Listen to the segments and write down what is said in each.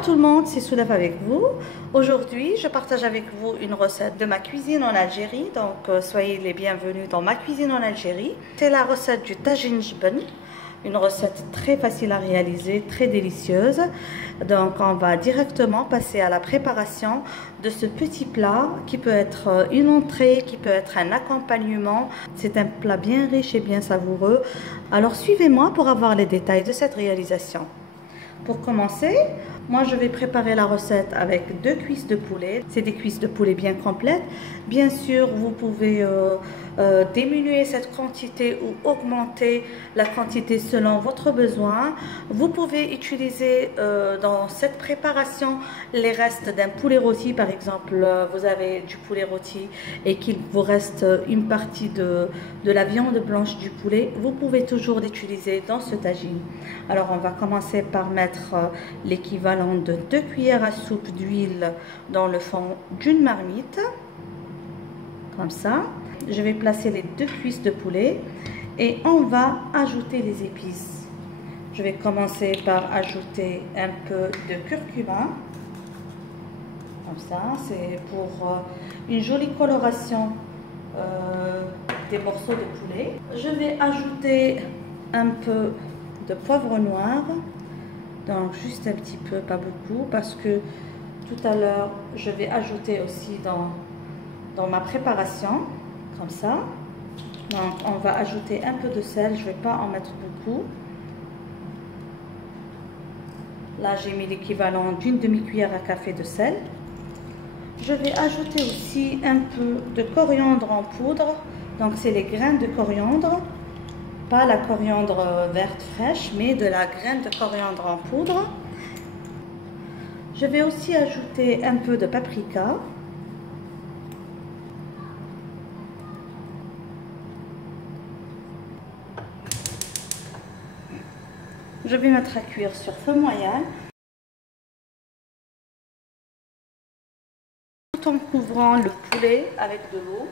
Bonjour tout le monde, c'est Soulaf avec vous. Aujourd'hui, je partage avec vous une recette de ma cuisine en Algérie. Donc, soyez les bienvenus dans ma cuisine en Algérie. C'est la recette du tagine jbin, une recette très facile à réaliser, très délicieuse. Donc, on va directement passer à la préparation de ce petit plat qui peut être une entrée, qui peut être un accompagnement. C'est un plat bien riche et bien savoureux. Alors, suivez-moi pour avoir les détails de cette réalisation. Pour commencer, moi je vais préparer la recette avec 2 cuisses de poulet. C'est des cuisses de poulet bien complètes. Bien sûr, vous pouvez diminuer cette quantité ou augmenter la quantité selon votre besoin. Vous pouvez utiliser dans cette préparation les restes d'un poulet rôti. Par exemple, vous avez du poulet rôti et qu'il vous reste une partie de la viande blanche du poulet. Vous pouvez toujours l'utiliser dans ce tagine. Alors on va commencer par mettre l'équivalent de 2 cuillères à soupe d'huile dans le fond d'une marmite, comme ça. Je vais placer les 2 cuisses de poulet et on va ajouter les épices. Je vais commencer par ajouter un peu de curcuma, comme ça, c'est pour une jolie coloration des morceaux de poulet. Je vais ajouter un peu de poivre noir, donc juste un petit peu, pas beaucoup, parce que tout à l'heure je vais ajouter aussi dans ma préparation, comme ça. Donc on va ajouter un peu de sel, je ne vais pas en mettre beaucoup. Là j'ai mis l'équivalent d'une demi-cuillère à café de sel. Je vais ajouter aussi un peu de coriandre en poudre, donc c'est les graines de coriandre. Pas la coriandre verte fraîche, mais de la graine de coriandre en poudre. Je vais aussi ajouter un peu de paprika. Je vais mettre à cuire sur feu moyen, tout en couvrant le poulet avec de l'eau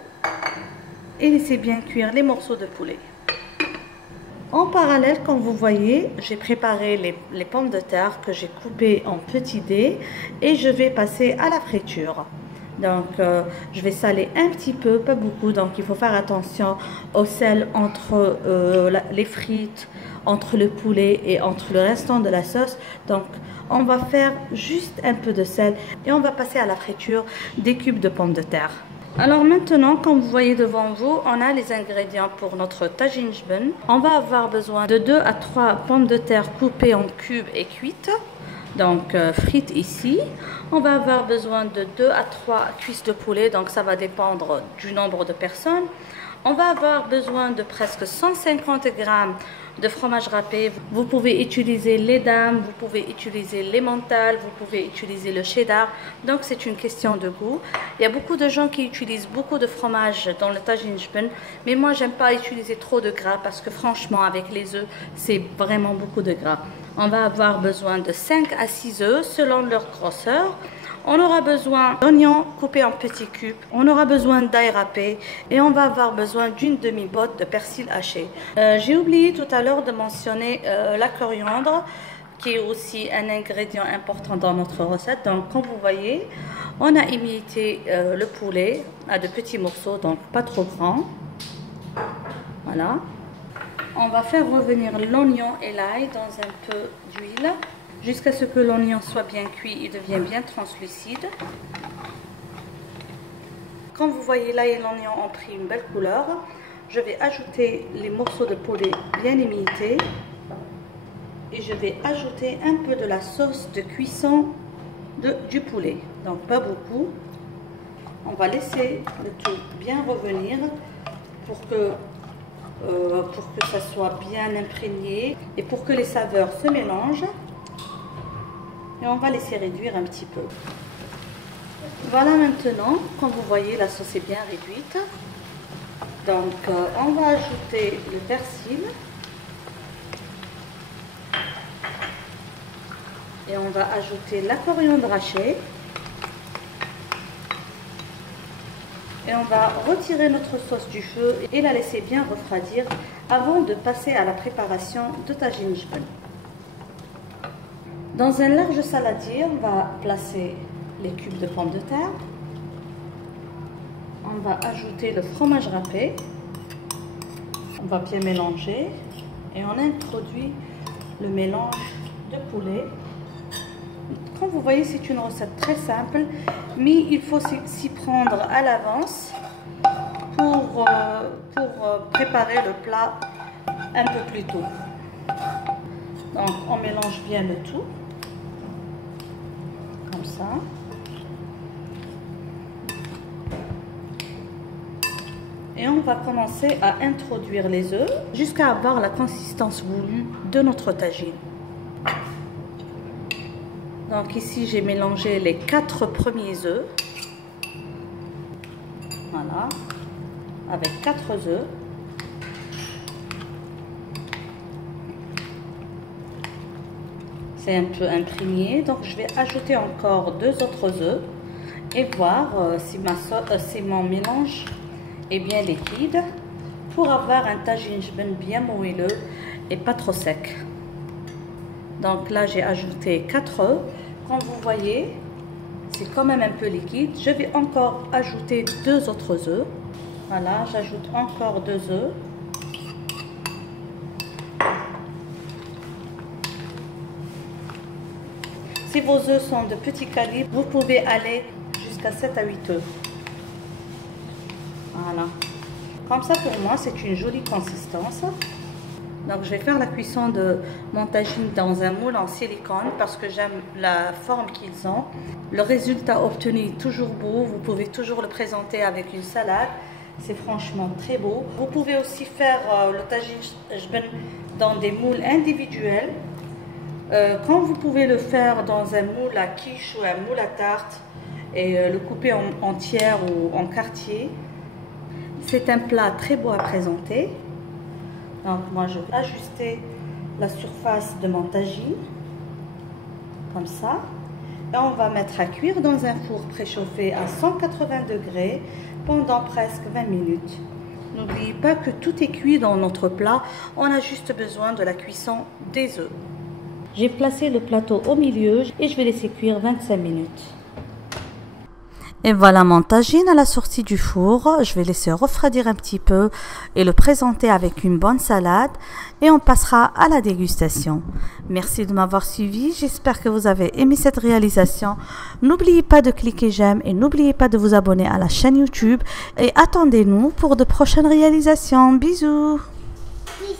et laisser bien cuire les morceaux de poulet. En parallèle, comme vous voyez, j'ai préparé les pommes de terre que j'ai coupées en petits dés et je vais passer à la friture. Donc, je vais saler un petit peu, pas beaucoup. Donc, il faut faire attention au sel entre les frites, entre le poulet et entre le restant de la sauce. Donc, on va faire juste un peu de sel et on va passer à la friture des cubes de pommes de terre. Alors maintenant, comme vous voyez devant vous, on a les ingrédients pour notre tagine jbin. On va avoir besoin de 2 à 3 pommes de terre coupées en cubes et cuites, donc frites ici. On va avoir besoin de 2 à 3 cuisses de poulet, donc ça va dépendre du nombre de personnes. On va avoir besoin de presque 150 g de fromage râpé. Vous pouvez utiliser les dames, vous pouvez utiliser les mentales, vous pouvez utiliser le cheddar. Donc c'est une question de goût. Il y a beaucoup de gens qui utilisent beaucoup de fromage dans le tagine jbin, mais moi j'aime pas utiliser trop de gras parce que franchement avec les œufs c'est vraiment beaucoup de gras. On va avoir besoin de 5 à 6 œufs selon leur grosseur. On aura besoin d'oignons coupés en petits cubes, on aura besoin d'ail râpé et on va avoir besoin d'une demi-botte de persil haché. J'ai oublié tout à l'heure de mentionner la coriandre qui est aussi un ingrédient important dans notre recette. Donc comme vous voyez, on a émietté le poulet à de petits morceaux, donc pas trop grands. Voilà. On va faire revenir l'oignon et l'ail dans un peu d'huile, jusqu'à ce que l'oignon soit bien cuit et devienne bien translucide. Comme vous voyez, l'ail et l'oignon ont pris une belle couleur. Je vais ajouter les morceaux de poulet bien émiettés et je vais ajouter un peu de la sauce de cuisson du poulet. Donc pas beaucoup. On va laisser le tout bien revenir pour que ça soit bien imprégné et pour que les saveurs se mélangent. Et on va laisser réduire un petit peu. Voilà, maintenant, comme vous voyez, la sauce est bien réduite. Donc, on va ajouter le persil. Et on va ajouter la coriandre hachée. Et on va retirer notre sauce du feu et la laisser bien refroidir avant de passer à la préparation de tagine jbin. Dans un large saladier, on va placer les cubes de pommes de terre. On va ajouter le fromage râpé. On va bien mélanger et on introduit le mélange de poulet. Comme vous voyez, c'est une recette très simple, mais il faut s'y prendre à l'avance pour préparer le plat un peu plus tôt. Donc on mélange bien le tout, comme ça. Et on va commencer à introduire les œufs jusqu'à avoir la consistance voulue de notre tagine. Donc ici, j'ai mélangé les 4 premiers œufs. Voilà, avec 4 œufs. C'est un peu imprégné, donc je vais ajouter encore 2 autres œufs et voir si mon mélange est bien liquide pour avoir un tagine jbin bien moelleux et pas trop sec. Donc là, j'ai ajouté 4 œufs. Comme vous voyez, c'est quand même un peu liquide. Je vais encore ajouter 2 autres œufs. Voilà, j'ajoute encore 2 œufs. Si vos œufs sont de petit calibre, vous pouvez aller jusqu'à 7 à 8 œufs. Voilà. Comme ça, pour moi, c'est une jolie consistance. Donc, je vais faire la cuisson de mon tagine dans un moule en silicone parce que j'aime la forme qu'ils ont. Le résultat obtenu est toujours beau. Vous pouvez toujours le présenter avec une salade. C'est franchement très beau. Vous pouvez aussi faire le tagine jbin dans des moules individuels. Quand vous pouvez le faire dans un moule à quiche ou un moule à tarte et le couper en tiers ou en quartier. C'est un plat très beau à présenter. Donc moi je vais ajuster la surface de mon tagine comme ça et on va mettre à cuire dans un four préchauffé à 180 degrés pendant presque 20 minutes. N'oubliez pas que tout est cuit dans notre plat, on a juste besoin de la cuisson des œufs. J'ai placé le plateau au milieu et je vais laisser cuire 25 minutes. Et voilà mon tagine à la sortie du four. Je vais laisser refroidir un petit peu et le présenter avec une bonne salade. Et on passera à la dégustation. Merci de m'avoir suivi. J'espère que vous avez aimé cette réalisation. N'oubliez pas de cliquer j'aime et n'oubliez pas de vous abonner à la chaîne YouTube. Et attendez-nous pour de prochaines réalisations. Bisous!